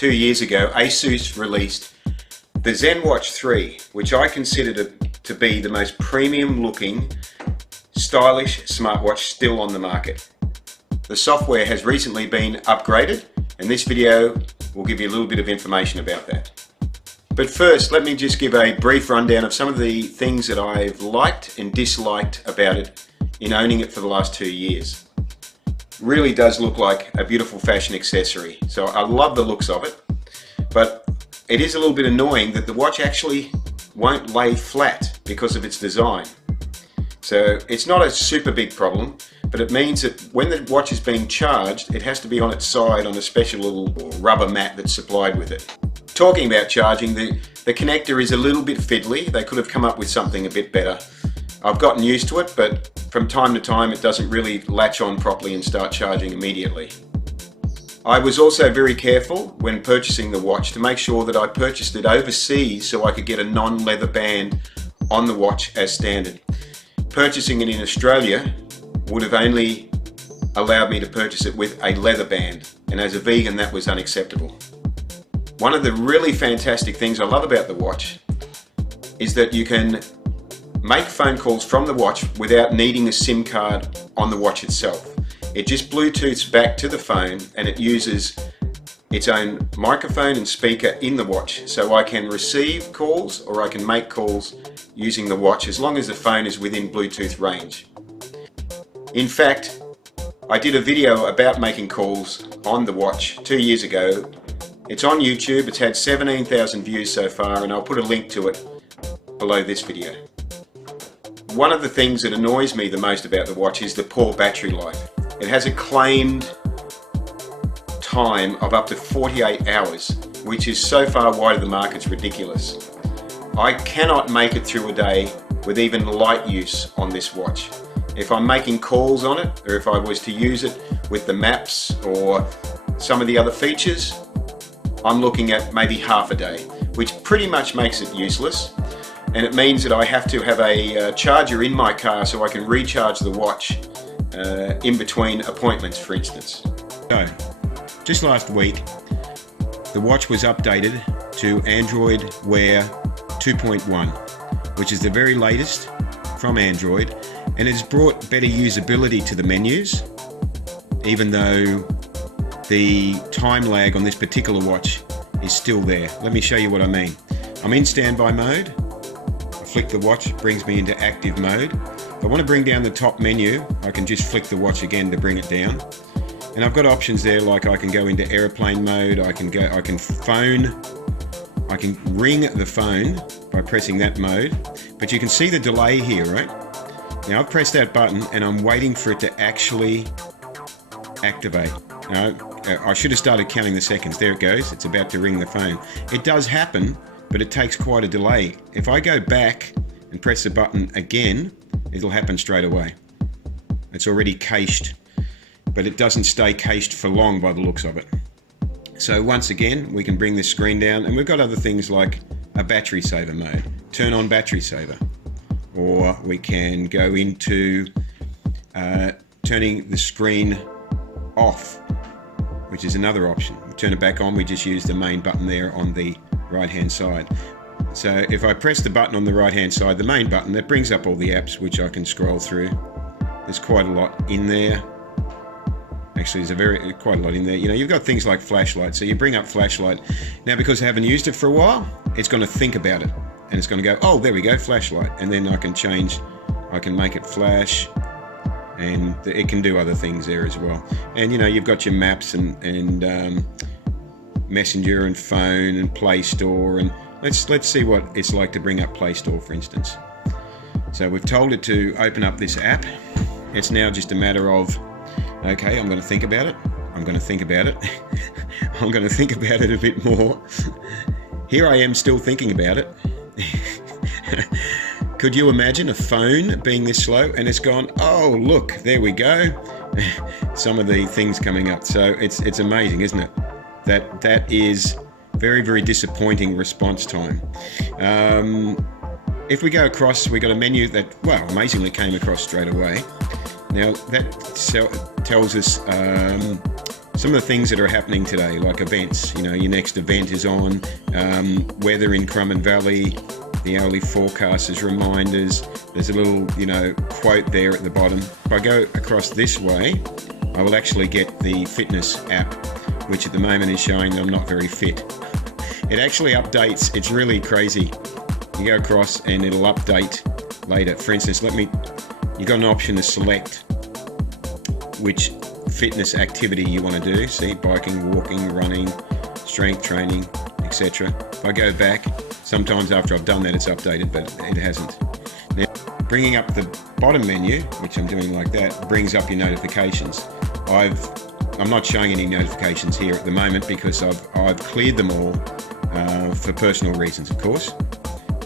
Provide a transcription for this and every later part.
2 years ago, Asus released the Zenwatch 3, which I consider to be the most premium looking, stylish smartwatch still on the market. The software has recently been upgraded, and this video will give you a little bit of information about that. But first, let me just give a brief rundown of some of the things that I've liked and disliked about it in owning it for the last 2 years. Really does look like a beautiful fashion accessory, so I love the looks of it, but it is a little bit annoying that the watch actually won't lay flat because of its design. So it's not a super big problem, but it means that when the watch is being charged, it has to be on its side on a special little rubber mat that's supplied with it. Talking about charging, the connector is a little bit fiddly. They could have come up with something a bit better. I've gotten used to it, but from time to time it doesn't really latch on properly and start charging immediately. I was also very careful when purchasing the watch to make sure that I purchased it overseas so I could get a non-leather band on the watch as standard. Purchasing it in Australia would have only allowed me to purchase it with a leather band, and as a vegan that was unacceptable. One of the really fantastic things I love about the watch is that you can make phone calls from the watch without needing a SIM card on the watch itself. It just Bluetooths back to the phone and it uses its own microphone and speaker in the watch, so I can receive calls or I can make calls using the watch as long as the phone is within Bluetooth range. In fact, I did a video about making calls on the watch 2 years ago. It's on YouTube, it's had 17,000 views so far, and I'll put a link to it below this video. One of the things that annoys me the most about the watch is the poor battery life. It has a claimed time of up to 48 hours, which is so far wide of the market, it's ridiculous. I cannot make it through a day with even light use on this watch. If I'm making calls on it, or if I was to use it with the maps or some of the other features, I'm looking at maybe half a day, which pretty much makes it useless. And it means that I have to have a charger in my car so I can recharge the watch in between appointments, for instance. So, just last week, the watch was updated to Android Wear 2.1, which is the very latest from Android, and it's brought better usability to the menus, even though the time lag on this particular watch is still there. Let me show you what I mean. I'm in standby mode. Flick the watch, brings me into active mode. If I want to bring down the top menu, I can just flick the watch again to bring it down. And I've got options there, like I can go into airplane mode, I can ring the phone by pressing that mode. But you can see the delay here, right? Now I've pressed that button and I'm waiting for it to actually activate. Now, I should have started counting the seconds. There it goes, it's about to ring the phone. It does happen, but it takes quite a delay. If I go back and press the button again, it'll happen straight away. It's already cached, but it doesn't stay cached for long by the looks of it. So once again, we can bring this screen down, and we've got other things like a battery saver mode. Turn on battery saver. Or we can go into turning the screen off, which is another option. We turn it back on, we just use the main button there on the right hand side. So if I press the button on the right hand side, the main button, that brings up all the apps which I can scroll through. There's quite a lot in there. Actually, there's quite a lot in there. You know, you've got things like flashlight, so you bring up flashlight. Now, because I haven't used it for a while, it's going to think about it, and it's going to go, oh, there we go, flashlight, and then I can make it flash, and it can do other things there as well. And you know, you've got your maps and Messenger and phone and Play Store, and let's see what it's like to bring up Play Store, for instance. So we've told it to open up this app. It's now just a matter of, okay, I'm going to think about it. I'm going to think about it. I'm going to think about it a bit more. Here I am still thinking about it. Could you imagine a phone being this slow? And it's gone, oh look, there we go. Some of the things coming up. So it's amazing, isn't it? That is very, very disappointing response time. If we go across, we got a menu that, well, amazingly came across straight away. Now that tells us some of the things that are happening today, like events. You know, your next event is on, weather in Crumman Valley, the hourly forecasters, reminders. There's a little, you know, quote there at the bottom. If I go across this way, I will actually get the fitness app, which at the moment is showing that I'm not very fit. It actually updates. It's really crazy. You go across and it'll update later. For instance, you've got an option to select which fitness activity you want to do. See, biking, walking, running, strength training, etc. If I go back, sometimes after I've done that it's updated, but it hasn't. Now, bringing up the bottom menu, which I'm doing like that, brings up your notifications. I'm not showing any notifications here at the moment because I've cleared them all for personal reasons, of course.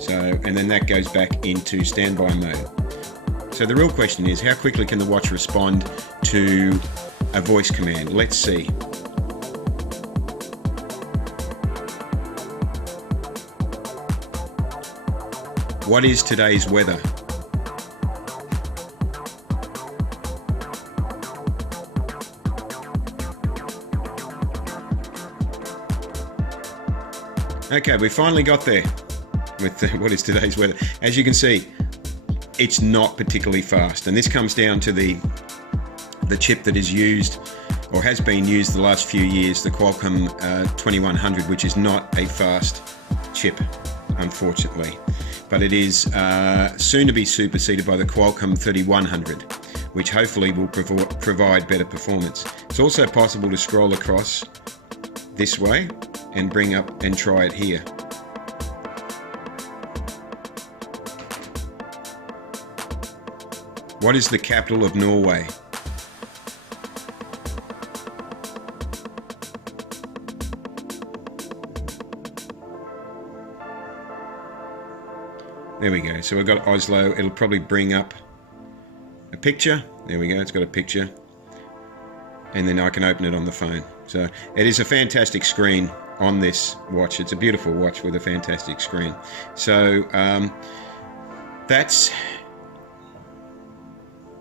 So, and then that goes back into standby mode. So the real question is, how quickly can the watch respond to a voice command? Let's see. What is today's weather? Okay, we finally got there with what is today's weather. As you can see, it's not particularly fast, and this comes down to the chip that is used or has been used the last few years, the Qualcomm 2100, which is not a fast chip, unfortunately, but it is soon to be superseded by the Qualcomm 3100, which hopefully will provide better performance. It's also possible to scroll across this way and bring up and try it here. What is the capital of Norway? There we go. So we've got Oslo. It'll probably bring up a picture. There we go. It's got a picture. And then I can open it on the phone. So it is a fantastic screen on this watch. It's a beautiful watch with a fantastic screen. So that's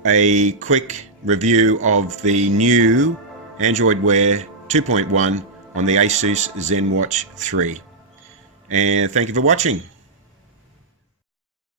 a quick review of the new Android Wear 2.1 on the Asus Zenwatch 3. And thank you for watching.